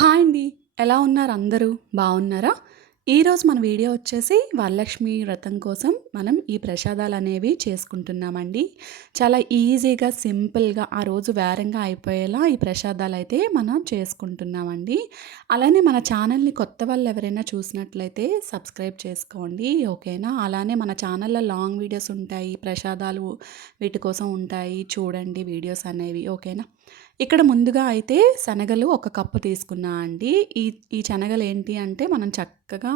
Hi అండి. ఎలా ఉన్నారు అందరూ? బావున్నారా? ఈరోజు మన వీడియో వచ్చేసి వరలక్ష్మి వ్రతం కోసం మనం ఈ ప్రసాదాలనేవి చేసుకుంటున్నామండి. చాలా ఈజీగా, సింపుల్‌గా ఆ రోజు వేరంగా అయిపోయేలా ఈ ప్రసాదాలైతే మనం చేసుకుంటున్నామండి. అలానే మన ఛానల్‌ని కొత్త వాళ్ళెవరైనా చూసినట్లయితే సబ్స్క్రైబ్ చేసుకోండి. ఓకేనా? అలానే మన ఛానల్‌లో లాంగ్ వీడియోస్ ఉంటాయి. ప్రసాదాలు వీటి కోసం ఉంటాయి. చూడండి వీడియోస్ అనేవి. ఓకేనా? ఇక్కడ ముందుగా అయితే శనగలు ఒక కప్పు తీసుకున్నా అండి. ఈ ఈ శనగలు ఏంటి అంటే మనం చక్కగా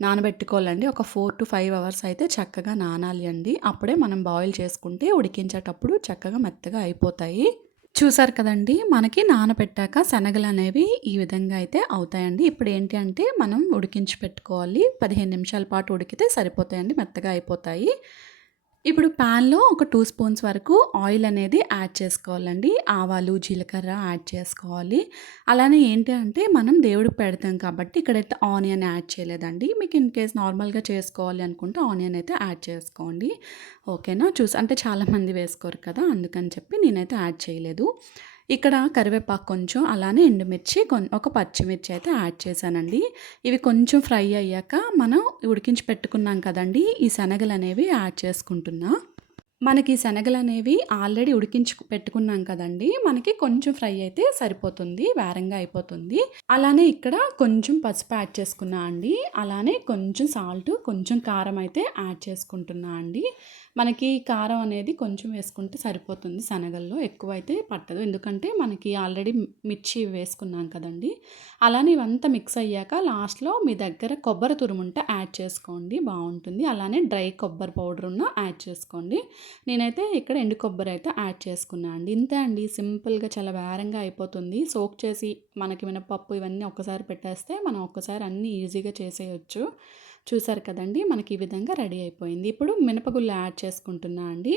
నానబెట్టుకోవాలండి. ఒక 4-5 అవర్స్ అయితే చక్కగా నానాలి అండి. అప్పుడే మనం బాయిల్ చేసుకుంటే ఉడికించేటప్పుడు చక్కగా మెత్తగా అయిపోతాయి. చూసారు కదండీ! మనకి నానబెట్టాక శనగలనేవి ఈ విధంగా అయితే అవుతాయండి. ఇప్పుడు ఏంటి అంటే మనం ఉడికించి పెట్టుకోవాలి. 15 నిమిషాల పాటు ఉడికితే సరిపోతాయండి. మెత్తగా అయిపోతాయి. ఇప్పుడు ప్యాన్‌లో ఒక 2 స్పూన్స్ వరకు ఆయిల్ అనేది యాడ్ చేసుకోవాలండి. ఆవాలు, జీలకర్ర యాడ్ చేసుకోవాలి. అలానే ఏంటి అంటే మనం దేవుడికి పెడతాం కాబట్టి ఇక్కడైతే ఆనియన్ యాడ్ చేయలేదండి. మీకు ఇన్ కేస్ నార్మల్‌గా చేసుకోవాలి అనుకుంటే ఆనియన్ అయితే యాడ్ చేసుకోండి. ఓకేనా? అంటే చాలామంది వేసుకోరు కదా! అందుకని చెప్పి నేనైతే యాడ్ చేయలేదు. ఇక్కడ కరివేపాకు కొంచెం, అలానే ఎండుమిర్చి ఒక పచ్చిమిర్చి అయితే యాడ్ చేశానండి. ఇవి కొంచెం ఫ్రై అయ్యాక మనం ఉడికించి పెట్టుకున్నాం కదండీ! ఈ శనగలనేవి యాడ్ చేసుకుంటున్నా. మనకి శనగలనేవి ఆల్రెడీ ఉడికించి పెట్టుకున్నాం కదండీ! మనకి కొంచెం ఫ్రై అయితే సరిపోతుంది. వేరంగా అయిపోతుంది. అలానే ఇక్కడ కొంచెం పసుపు యాడ్ చేసుకున్నా అండి. అలానే కొంచెం సాల్ట్, కొంచెం కారం అయితే యాడ్ చేసుకుంటున్నా అండి. మనకి కారం అనేది కొంచెం వేసుకుంటే సరిపోతుంది శనగల్లో. ఎక్కువైతే పట్టదు. ఎందుకంటే మనకి ఆల్రెడీ మిర్చి వేసుకున్నాం కదండీ! అలానే ఇవంతా మిక్స్ అయ్యాక లాస్ట్‌లో మీ దగ్గర కొబ్బరి తురుముంటే యాడ్ చేసుకోండి బావుంటుంది. అలానే డ్రై కొబ్బరి పౌడర్ ఉన్న యాడ్ చేసుకోండి. నేనైతే ఇక్కడ ఎండు కొబ్బరి అయితే యాడ్ చేసుకున్నా అండి. ఇంతే అండి, సింపుల్‌గా చాలా వేరంగా అయిపోతుంది. సోక్ చేసి మనకి మినపప్పు ఇవన్నీ ఒక్కసారి పెట్టేస్తే మనం ఒక్కసారి అన్నీ ఈజీగా చేసేయొచ్చు. చూసారు కదండీ! మనకి ఈ విధంగా రెడీ అయిపోయింది. ఇప్పుడు మినపగుళ్ళు యాడ్ చేసుకుంటున్నా అండి.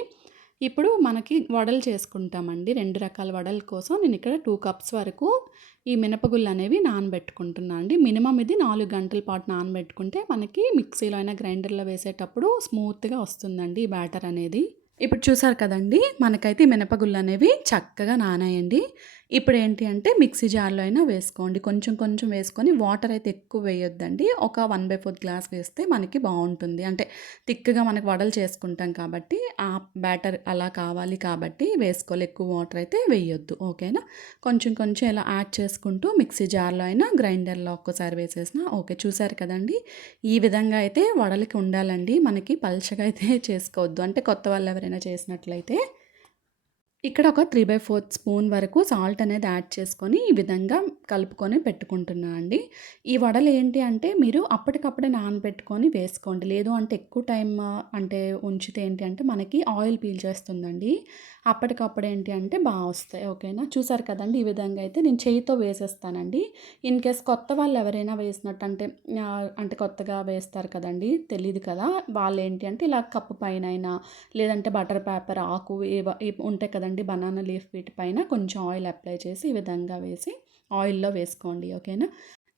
ఇప్పుడు మనకి వడలు చేసుకుంటామండి. 2 రకాల వడల కోసం నేను ఇక్కడ 2 కప్స్ వరకు ఈ మినపగుళ్ళు అనేవి నానబెట్టుకుంటున్నా అండి. మినిమమ్ ఇది 4 గంటల పాటు నానబెట్టుకుంటే మనకి మిక్సీలో అయినా గ్రైండర్‌లో వేసేటప్పుడు స్మూత్‌గా వస్తుందండి ఈ బ్యాటర్ అనేది. ఇప్పుడు చూసారు కదండీ! మనకైతే ఈ మినపగుళ్ళనేవి చక్కగా నానాయండి. ఇప్పుడేంటి అంటే మిక్సీ జార్‌లో అయినా వేసుకోండి. కొంచెం కొంచెం వేసుకొని వాటర్ అయితే ఎక్కువ వేయొద్దండి. ఒక 1/4 గ్లాస్ వేస్తే మనకి బావుంటుంది. అంటే థిక్‌గా మనకు వడలు చేసుకుంటాం కాబట్టి ఆ బ్యాటర్ అలా కావాలి కాబట్టి వేసుకోవాలి. ఎక్కువ వాటర్ అయితే వేయొద్దు. ఓకేనా? కొంచెం కొంచెం ఇలా యాడ్ చేసుకుంటూ మిక్సీ జార్‌లో అయినా గ్రైండర్‌లో ఒక్కసారి వేసేసినా ఓకే. చూసారు కదండీ! ఈ విధంగా అయితే వడలకి ఉండాలండి. మనకి పల్చగా అయితే చేసుకోవద్దు. అంటే కొత్త వాళ్ళెవరైనా చేసినట్లయితే ఇక్కడ ఒక 3/4 స్పూన్ వరకు సాల్ట్ అనేది యాడ్ చేసుకొని ఈ విధంగా కలుపుకొని పెట్టుకుంటున్నా అండి. ఈ వడలు ఏంటి అంటే మీరు అప్పటికప్పుడే నానబెట్టుకొని వేసుకోండి. లేదు అంటే ఎక్కువ టైం అంటే ఉంచితే ఏంటి అంటే మనకి ఆయిల్ పీల్చేస్తుందండి. అప్పటికప్పుడు ఏంటి అంటే వస్తాయి. ఓకేనా? చూసారు కదండీ! ఈ విధంగా అయితే నేను చేయితో వేసేస్తానండి. ఇన్ కేస్ కొత్త వాళ్ళు ఎవరైనా వేసినట్టు అంటే కొత్తగా వేస్తారు కదండీ! తెలీదు కదా! వాళ్ళేంటి అంటే ఇలా కప్పు పైనైనా లేదంటే బటర్ పేపర్, ఆకు ఇవి ఉంటాయి కదండీ! బనానా లీఫ్ వీటిపైన కొంచెం ఆయిల్ అప్లై చేసి ఈ విధంగా వేసి ఆయిల్‌లో వేసుకోండి. ఓకేనా?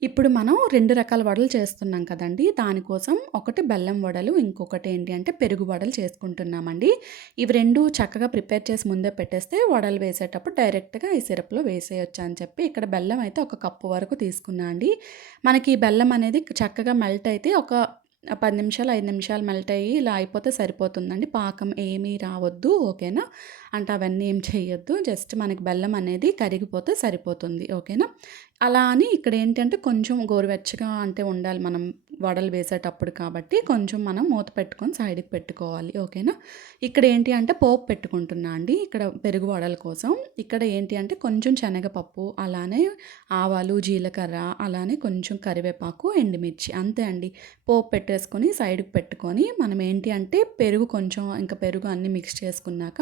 ఇప్పుడు మనం 2 రకాల వడలు చేస్తున్నాం కదండీ! దానికోసం ఒకటి బెల్లం వడలు, ఇంకొకటి ఏంటి అంటే పెరుగు వడలు చేసుకుంటున్నామండి. ఇవి 2 చక్కగా ప్రిపేర్ చేసి ముందే పెట్టేస్తే వడలు వేసేటప్పుడు డైరెక్ట్‌గా ఈ సిరప్‌లో వేసేయొచ్చు అని చెప్పి ఇక్కడ బెల్లం అయితే ఒక కప్పు వరకు తీసుకున్నా అండి. మనకి ఈ బెల్లం అనేది చక్కగా మెల్ట్ అయితే ఒక 10 నిమిషాలు, 5 నిమిషాలు మెల్ట్ అయ్యి ఇలా అయిపోతే సరిపోతుందండి. పాకం ఏమీ రావద్దు. ఓకేనా? అంటే అవన్నీ ఏం చేయొద్దు. జస్ట్ మనకి బెల్లం అనేది కరిగిపోతే సరిపోతుంది. ఓకేనా? అలా అని ఇక్కడేంటంటే కొంచెం గోరువెచ్చగా అంటే ఉండాలి మనం వడలు వేసేటప్పుడు కాబట్టి కొంచెం మనం మూత పెట్టుకొని సైడ్‌కి పెట్టుకోవాలి. ఓకేనా? ఇక్కడ ఏంటి అంటే పోపు పెట్టుకుంటున్నా అండి. ఇక్కడ పెరుగు వడల కోసం. ఇక్కడ ఏంటి అంటే కొంచెం శనగపప్పు, అలానే ఆవాలు, జీలకర్ర, అలానే కొంచెం కరివేపాకు, ఎండుమిర్చి అంతే అండి. పోపు పెట్టేసుకొని సైడ్‌కి పెట్టుకొని మనం ఏంటి అంటే పెరుగు కొంచెం ఇంకా పెరుగు అన్నీ మిక్స్ చేసుకున్నాక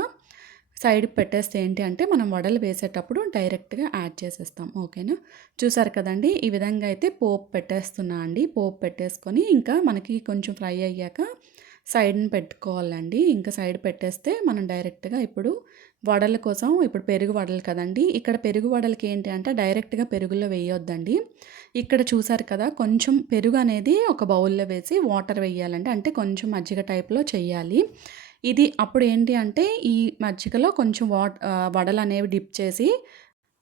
సైడ్‌కి పెట్టేస్తే ఏంటి అంటే మనం వడలు వేసేటప్పుడు డైరెక్ట్‌గా యాడ్ చేసేస్తాం. ఓకేనా? చూసారు కదండీ! ఈ విధంగా అయితే పోపు పెట్టేస్తున్నా అండి. పోపు పెట్టేసుకొని ఇంకా మనకి కొంచెం ఫ్రై అయ్యాక సైడ్‌న పెట్టుకోవాలండి. ఇంకా సైడ్ పెట్టేస్తే మనం డైరెక్ట్‌గా ఇప్పుడు వడల కోసం ఇప్పుడు పెరుగు వడలు కదండీ! ఇక్కడ పెరుగు వడలకి ఏంటి అంటే డైరెక్ట్‌గా పెరుగులో వేయొద్దండి. ఇక్కడ చూసారు కదా! కొంచెం పెరుగు అనేది ఒక బౌల్‌లో వేసి వాటర్ వేయాలండి. అంటే కొంచెం మజ్జిగ టైప్‌లో చేయాలి. ఇది అప్పుడు ఏంటి అంటే ఈ మజ్జిగలో కొంచెం వడలనేవి డిప్ చేసి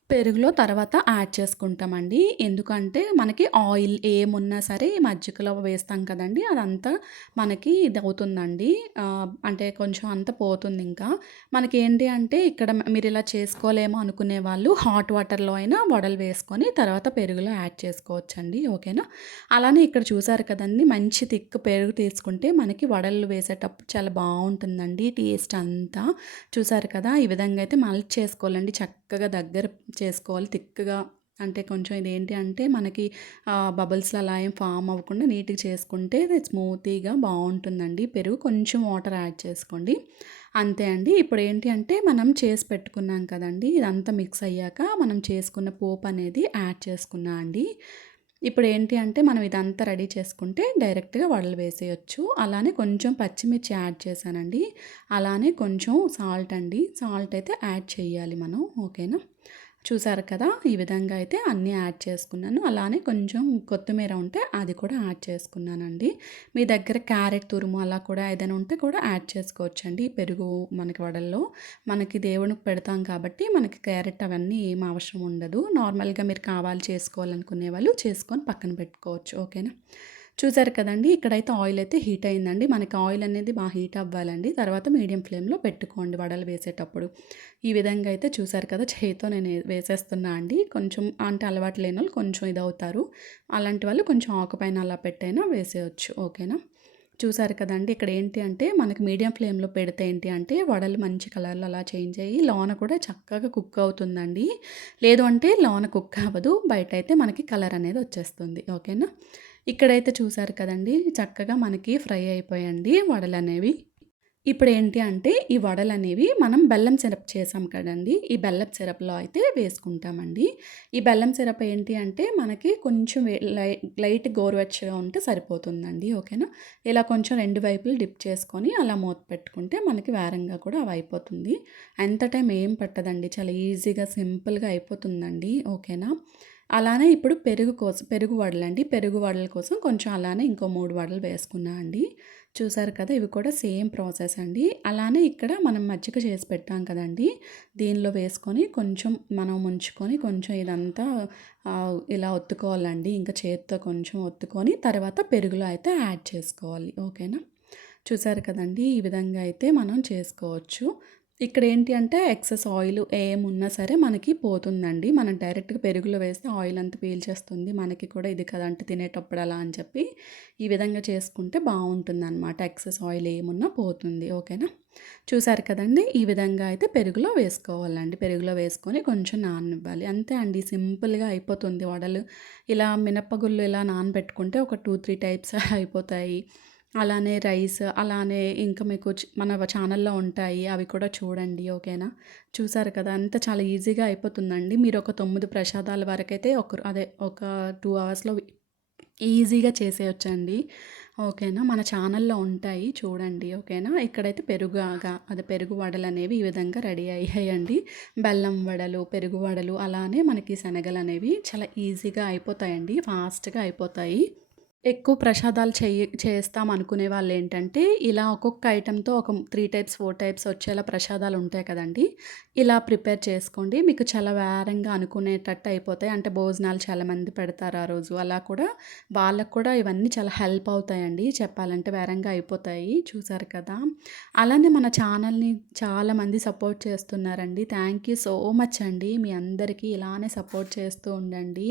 పెరుగులో తర్వాత యాడ్ చేసుకుంటామండి. ఎందుకంటే మనకి ఆయిల్ ఏమున్నా సరే ఈ మజ్జికలో వేస్తాం కదండీ! అదంతా మనకి ఇదవుతుందండి. అంటే కొంచెం అంతా పోతుందింకా. మనకేంటి అంటే ఇక్కడ మీరిలా చేసుకోలేమో అనుకునే వాళ్ళు హాట్ వాటర్‌లో అయినా వడలు వేసుకొని తర్వాత పెరుగులో యాడ్ చేసుకోవచ్చండి. ఓకేనా? అలానే ఇక్కడ చూసారు కదండీ! మంచి థిక్ పెరుగు తీసుకుంటే మనకి వడలు వేసేటప్పుడు చాలా బావుంటుందండి టేస్ట్ అంతా. చూసారు కదా! ఈ విధంగా అయితే మల్ట్ చేసుకోవాలండి. చక్కగా దగ్గర చేసుకోవాలి థిక్‌గా. అంటే కొంచెం ఇదేంటి అంటే మనకి బబుల్స్‌లో అలా ఏం ఫార్మ్ అవ్వకుండా నీట్‌గా చేసుకుంటే ఇది స్మూతీగా బావుంటుందండి. పెరుగు కొంచెం వాటర్ యాడ్ చేసుకోండి. అంతే అండి. ఇప్పుడేంటి అంటే మనం చేసి పెట్టుకున్నాం కదండీ! ఇదంతా మిక్స్ అయ్యాక మనం చేసుకున్న పోపు అనేది యాడ్ చేసుకున్నా అండి. ఇప్పుడేంటి అంటే మనం ఇదంతా రెడీ చేసుకుంటే డైరెక్ట్‌గా వడలు వేసేయొచ్చు. అలానే కొంచెం పచ్చిమిర్చి యాడ్ చేశానండి. అలానే కొంచెం సాల్ట్ అండి. సాల్ట్ అయితే యాడ్ చేయాలి మనం. ఓకేనా? చూసారు కదా! ఈ విధంగా అయితే అన్నీ యాడ్ చేసుకున్నాను. అలానే కొంచెం కొత్తిమీర ఉంటే అది కూడా యాడ్ చేసుకున్నానండి. మీ దగ్గర క్యారెట్ తురుము అలా కూడా ఏదైనా ఉంటే కూడా యాడ్ చేసుకోవచ్చండి. పెరుగు మనకి వడల్లో. మనకి దేవునికి పెడతాం కాబట్టి మనకి క్యారెట్ అవన్నీ ఏం అవసరం ఉండదు. నార్మల్‌గా మీరు కావాలి చేసుకోవాలనుకునే వాళ్ళు చేసుకొని పక్కన పెట్టుకోవచ్చు. ఓకేనా? చూసారు కదండీ! ఇక్కడైతే ఆయిల్ అయితే హీట్ అయిందండి. మనకి ఆయిల్ అనేది బాగా హీట్ అవ్వాలండి. తర్వాత మీడియం ఫ్లేమ్‌లో పెట్టుకోండి వడలు వేసేటప్పుడు. ఈ విధంగా అయితే చూసారు కదా! చేయితో నేను వేసేస్తున్నా అండి. కొంచెం అంటే అలవాటు లేనోళ్ళు కొంచెం ఇదవుతారు. అలాంటి వాళ్ళు కొంచెం ఆకు పైన అలా పెట్టైనా వేసేయొచ్చు. ఓకేనా? చూసారు కదండీ! ఇక్కడ ఏంటి అంటే మనకి మీడియం ఫ్లేమ్‌లో పెడితే ఏంటి అంటే వడలు మంచి కలర్‌లో అలా చేంజ్ అయ్యి లోన కూడా చక్కగా కుక్ అవుతుందండి. లేదు అంటే లోన కుక్ అవ్వదు. బయటైతే మనకి కలర్ అనేది వచ్చేస్తుంది. ఓకేనా? ఇక్కడైతే చూసారు కదండీ! చక్కగా మనకి ఫ్రై అయిపోయాయండి వడలనేవి. ఇప్పుడేంటి అంటే ఈ వడలనేవి మనం బెల్లం సిరప్ చేసాం కదండీ! ఈ బెల్లపు సిరప్‌లో అయితే వేసుకుంటామండి. ఈ బెల్లం సిరప్ ఏంటి అంటే మనకి కొంచెం లైట్ గోరువెచ్చగా ఉంటే సరిపోతుందండి. ఓకేనా? ఇలా కొంచెం 2 వైపులు డిప్ చేసుకొని అలా మూత పెట్టుకుంటే మనకి వేరంగా కూడా అవి అయిపోతుంది. ఎంత టైం ఏం పట్టదండి. చాలా ఈజీగా సింపుల్‌గా అయిపోతుందండి. ఓకేనా? అలానే ఇప్పుడు పెరుగు వడలండి. పెరుగు వడల కోసం కొంచెం అలానే ఇంకో 3 వడలు వేసుకున్నా అండి. చూసారు కదా! ఇవి కూడా సేమ్ ప్రాసెస్ అండి. అలానే ఇక్కడ మనం మజ్జిగ చేసి పెట్టాం కదండీ! దీనిలో వేసుకొని కొంచెం మనం ముంచుకొని కొంచెం ఇదంతా ఇలా ఒత్తుకోవాలండి. ఇంకా చేత్తో కొంచెం ఒత్తుకొని తర్వాత పెరుగులో అయితే యాడ్ చేసుకోవాలి. ఓకేనా? చూసారు కదండీ! ఈ విధంగా అయితే మనం చేసుకోవచ్చు. ఇక్కడేంటి అంటే ఎక్సెస్ ఆయిల్ ఏమున్నా సరే మనకి పోతుందండి. మనం డైరెక్ట్‌గా పెరుగులో వేస్తే ఆయిల్ అంతా పీల్చేస్తుంది. మనకి కూడా ఇది కదా! అంటే తినేటప్పుడు అలా అని చెప్పి ఈ విధంగా చేసుకుంటే బావుంటుందనమాట. ఎక్సెస్ ఆయిల్ ఏమున్నా పోతుంది. ఓకేనా? చూసారు కదండీ! ఈ విధంగా అయితే పెరుగులో వేసుకోవాలండి. పెరుగులో వేసుకొని కొంచెం నాననివ్వాలి. అంతే అండి సింపుల్‌గా అయిపోతుంది వడలు. ఇలా మినపగుళ్ళు ఇలా నానబెట్టుకుంటే ఒక 2, 3 టైప్స్ అయిపోతాయి. అలానే రైస్, అలానే ఇంకా మీకు మన ఛానల్‌లో ఉంటాయి. అవి కూడా చూడండి. ఓకేనా? చూసారు కదా! అంతా చాలా ఈజీగా అయిపోతుందండి. మీరు ఒక 9 ప్రసాదాల వరకైతే ఒక 2 అవర్స్‌లో ఈజీగా చేసేయొచ్చండి. ఓకేనా? మన ఛానల్‌లో ఉంటాయి చూడండి. ఓకేనా? ఇక్కడైతే పెరుగు వడలనేవి ఈ విధంగా రెడీ అయ్యాయండి. బెల్లం వడలు, పెరుగు వడలు అలానే మనకి శనగలనేవి చాలా ఈజీగా అయిపోతాయండి. ఫాస్ట్‌గా అయిపోతాయి. ఎక్కువ ప్రసాదాలు చేస్తాం అనుకునే వాళ్ళేంటంటే, ఇలా ఒక్కొక్క ఐటెమ్‌తో ఒక 3 టైప్స్, 4 టైప్స్ వచ్చేలా ప్రసాదాలుంటాయి కదండీ! ఇలా ప్రిపేర్ చేసుకోండి. మీకు చాలా వేరంగా అనుకునేటట్టు అయిపోతాయి. అంటే భోజనాలు చాలామంది పెడతారు ఆ రోజు. అలా కూడా వాళ్ళకి కూడా ఇవన్నీ చాలా హెల్ప్ అవుతాయండి. చెప్పాలంటే వేరంగా అయిపోతాయి. చూసారు కదా! అలానే మన ఛానల్‌ని చాలామంది సపోర్ట్ చేస్తున్నారండి. థ్యాంక్ యూ సో మచ్ అండి. మీ అందరికీ ఇలానే సపోర్ట్ చేస్తూ ఉండండి.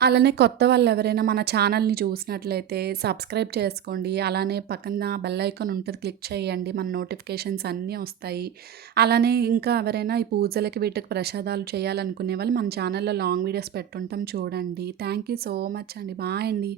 అలానే కొత్త వాళ్ళెవరైనా మన ఛానల్‌ని చూసినట్లయితే సబ్స్క్రైబ్ చేసుకోండి. అలానే పక్కన బెల్ ఐకాన్ ఉంటది. క్లిక్ చేయండి. మన నోటిఫికేషన్స్ అన్నీ వస్తాయి. అలానే ఇంకా ఎవరైనా ఈ పూజలకి వీటికి ప్రసాదాలు చేయాలనుకునే వాళ్ళు మన ఛానల్‌లో లాంగ్ వీడియోస్ పెట్టుంటాం చూడండి. థ్యాంక్ యూ సో మచ్ అండి. బాయ్ అండి.